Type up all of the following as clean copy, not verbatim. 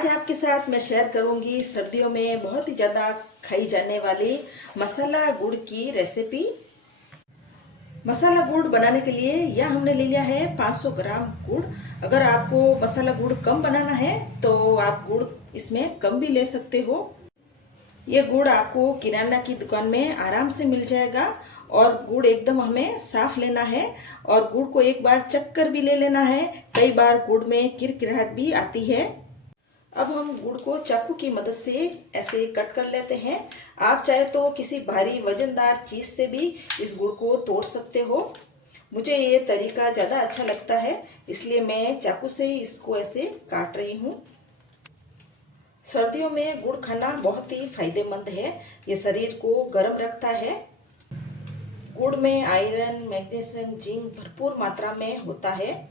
आज आपके साथ मैं शेयर करूंगी सर्दियों में बहुत ही ज़्यादा खाई जाने वाली मसाला गुड़ की रेसिपी। मसाला गुड़ बनाने के लिए यह हमने ले लिया है 500 ग्राम गुड़। अगर आपको मसाला गुड़ कम बनाना है तो आप गुड़ इसमें कम भी ले सकते हो। ये गुड़ आपको किराना की दुकान में आराम से मिल जाएगा और गुड़ एकदम हमें साफ लेना है और गुड़ को एक बार चख कर भी ले लेना है। कई बार गुड़ में किरकिराहट भी आती है। अब हम गुड़ को चाकू की मदद से ऐसे कट कर लेते हैं। आप चाहे तो किसी भारी वजनदार चीज से भी इस गुड़ को तोड़ सकते हो। मुझे ये तरीका ज़्यादा अच्छा लगता है, इसलिए मैं चाकू से ही इसको ऐसे काट रही हूँ। सर्दियों में गुड़ खाना बहुत ही फायदेमंद है। ये शरीर को गर्म रखता है। गुड़ में आयरन, मैग्नीशियम, जिंक भरपूर मात्रा में होता है।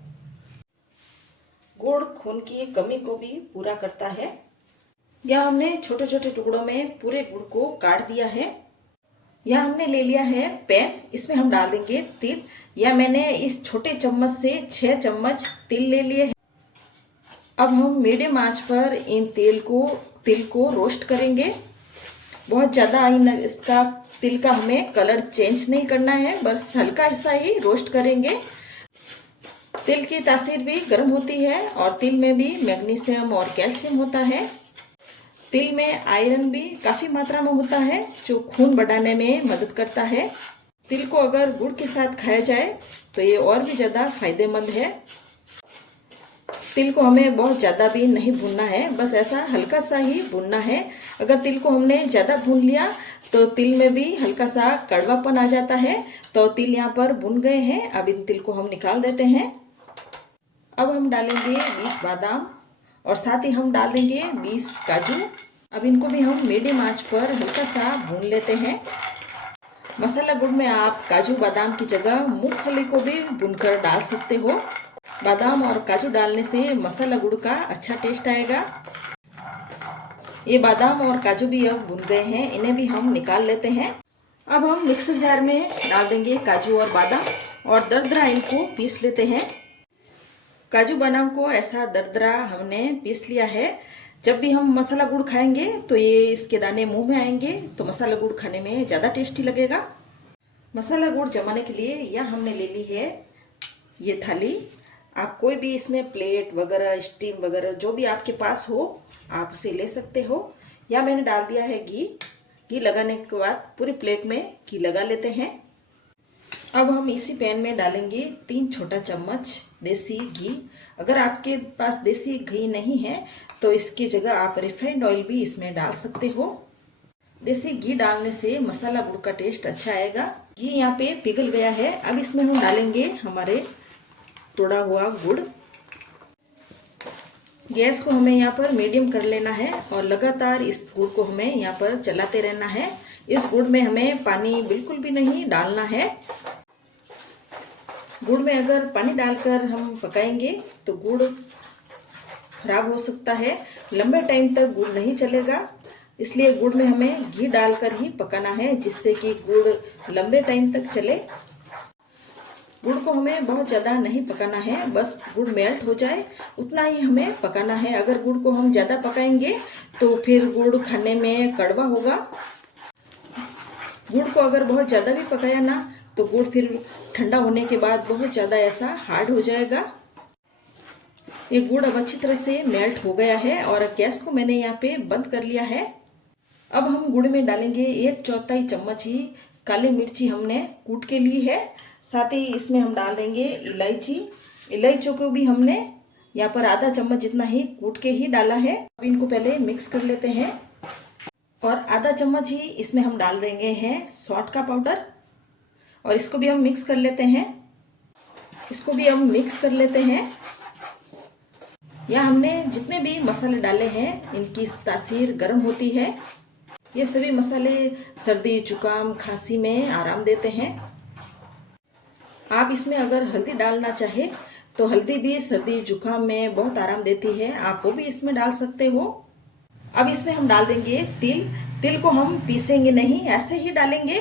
गुड़ खून की कमी को भी पूरा करता है। यह हमने छोटे छोटे टुकड़ों में पूरे गुड़ को काट दिया है। यह हमने ले लिया है पैन, इसमें हम डाल देंगे तिल। या मैंने इस छोटे चम्मच से 6 चम्मच तिल ले लिए हैं। अब हम मीडियम आंच पर इन तिल को रोस्ट करेंगे। बहुत ज़्यादा इसका तिल का हमें कलर चेंज नहीं करना है, बस हल्का ऐसा ही रोस्ट करेंगे। तिल की तासीर भी गर्म होती है और तिल में भी मैग्नीशियम और कैल्शियम होता है। तिल में आयरन भी काफ़ी मात्रा में होता है जो खून बढ़ाने में मदद करता है। तिल को अगर गुड़ के साथ खाया जाए तो ये और भी ज़्यादा फायदेमंद है। तिल को हमें बहुत ज़्यादा भी नहीं भूनना है, बस ऐसा हल्का सा ही भूनना है। अगर तिल को हमने ज़्यादा भून लिया तो तिल में भी हल्का सा कड़वापन आ जाता है। तो तिल यहाँ पर भुन गए हैं। अब इन तिल को हम निकाल देते हैं। अब हम डालेंगे 20 बादाम और साथ ही हम डाल देंगे 20 काजू। अब इनको भी हम मीडियम आंच पर हल्का सा भून लेते हैं। मसाला गुड़ में आप काजू बादाम की जगह मूंगफली को भी भूनकर डाल सकते हो। बादाम और काजू डालने से मसाला गुड़ का अच्छा टेस्ट आएगा। ये बादाम और काजू भी अब भुन गए हैं, इन्हें भी हम निकाल लेते हैं। अब हम मिक्सर जार में डाल देंगे काजू और बादाम और दरदरा इनको पीस लेते हैं। काजू बादाम को ऐसा दरदरा हमने पीस लिया है। जब भी हम मसाला गुड़ खाएंगे तो ये इसके दाने मुंह में आएंगे तो मसाला गुड़ खाने में ज़्यादा टेस्टी लगेगा। मसाला गुड़ जमाने के लिए यह हमने ले ली है ये थाली। आप कोई भी इसमें प्लेट वगैरह, स्टीम वगैरह जो भी आपके पास हो आप उसे ले सकते हो। या मैंने डाल दिया है घी लगाने के बाद पूरी प्लेट में घी लगा लेते हैं। अब हम इसी पैन में डालेंगे 3 छोटा चम्मच देसी घी। अगर आपके पास देसी घी नहीं है तो इसकी जगह आप रिफाइंड ऑयल भी इसमें डाल सकते हो। देसी घी डालने से मसाला गुड़ का टेस्ट अच्छा आएगा। घी यहाँ पे पिघल गया है। अब इसमें हम डालेंगे हमारे तोड़ा हुआ गुड़। गैस को हमें यहाँ पर मीडियम कर लेना है और लगातार इस गुड़ को हमें यहाँ पर चलाते रहना है। इस गुड़ में हमें पानी बिल्कुल भी नहीं डालना है। गुड़ में अगर पानी डालकर हम पकाएंगे तो गुड़ खराब हो सकता है, लंबे टाइम तक गुड़ नहीं चलेगा। इसलिए गुड़ में हमें घी डालकर ही पकाना है जिससे कि गुड़ लंबे टाइम तक चले। गुड़ को हमें बहुत ज़्यादा नहीं पकाना है, बस गुड़ मेल्ट हो जाए उतना ही हमें पकाना है। अगर गुड़ को हम ज़्यादा पकाएंगे तो फिर गुड़ खाने में कड़वा होगा। गुड़ को अगर बहुत ज़्यादा भी पकाया ना तो गुड़ फिर ठंडा होने के बाद बहुत ज़्यादा ऐसा हार्ड हो जाएगा। ये गुड़ अब अच्छी तरह से मेल्ट हो गया है और गैस को मैंने यहाँ पे बंद कर लिया है। अब हम गुड़ में डालेंगे 1/4 चम्मच ही काली मिर्ची हमने कूट के ली है। साथ ही इसमें हम डाल देंगे इलायची को भी हमने यहाँ पर आधा चम्मच जितना ही कूट के ही डाला है। अब इनको पहले मिक्स कर लेते हैं और आधा चम्मच ही इसमें हम डाल देंगे हैं सौंठ का पाउडर और इसको भी हम मिक्स कर लेते हैं। यहाँ हमने जितने भी मसाले डाले हैं इनकी तासीर गर्म होती है। ये सभी मसाले सर्दी, जुकाम, खांसी में आराम देते हैं। आप इसमें अगर हल्दी डालना चाहे तो हल्दी भी सर्दी जुकाम में बहुत आराम देती है, आप वो भी इसमें डाल सकते हो। अब इसमें हम डाल देंगे तिल को हम पीसेंगे नहीं, ऐसे ही डालेंगे।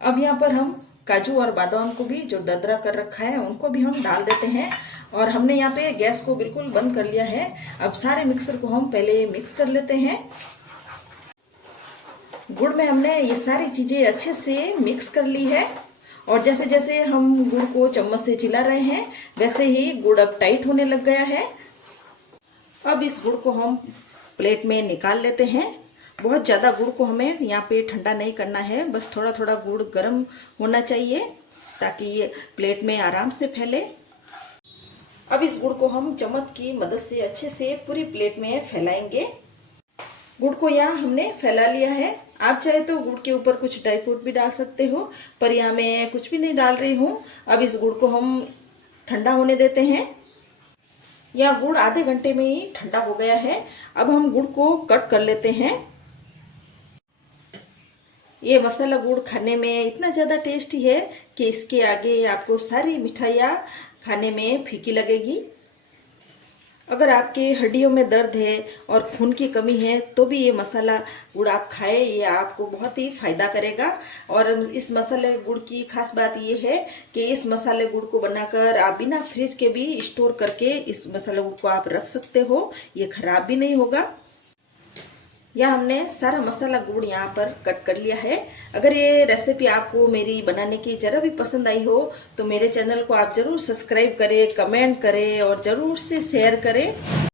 अब यहाँ पर हम काजू और बादाम को भी जो दरदरा कर रखा है उनको भी हम डाल देते हैं। और हमने यहाँ पे गैस को बिल्कुल बंद कर लिया है। अब सारे मिक्सर को हम पहले मिक्स कर लेते हैं। गुड़ में हमने ये सारी चीज़ें अच्छे से मिक्स कर ली है और जैसे जैसे हम गुड़ को चम्मच से चिल्ला रहे हैं वैसे ही गुड़ अब टाइट होने लग गया है। अब इस गुड़ को हम प्लेट में निकाल लेते हैं। बहुत ज़्यादा गुड़ को हमें यहाँ पे ठंडा नहीं करना है, बस थोड़ा थोड़ा गुड़ गर्म होना चाहिए ताकि ये प्लेट में आराम से फैले। अब इस गुड़ को हम चम्मच की मदद से अच्छे से पूरी प्लेट में फैलाएंगे। गुड़ को यहाँ हमने फैला लिया है। आप चाहे तो गुड़ के ऊपर कुछ ड्राई फ्रूट भी डाल सकते हो, पर यहाँ मैं कुछ भी नहीं डाल रही हूँ। अब इस गुड़ को हम ठंडा होने देते हैं। यह गुड़ आधे घंटे में ही ठंडा हो गया है। अब हम गुड़ को कट कर लेते हैं। ये मसाला गुड़ खाने में इतना ज़्यादा टेस्टी है कि इसके आगे आपको सारी मिठाइयाँ खाने में फीकी लगेगी। अगर आपके हड्डियों में दर्द है और खून की कमी है तो भी ये मसाला गुड़ आप खाएं, ये आपको बहुत ही फ़ायदा करेगा। और इस मसाले गुड़ की खास बात ये है कि इस मसाले गुड़ को बनाकर आप बिना फ्रिज के भी स्टोर करके इस मसाले गुड़ को आप रख सकते हो, ये खराब भी नहीं होगा। यह हमने सारा मसाला गुड़ यहाँ पर कट कर लिया है। अगर ये रेसिपी आपको मेरी बनाने की ज़रा भी पसंद आई हो तो मेरे चैनल को आप ज़रूर सब्सक्राइब करें, कमेंट करें और ज़रूर से शेयर करें।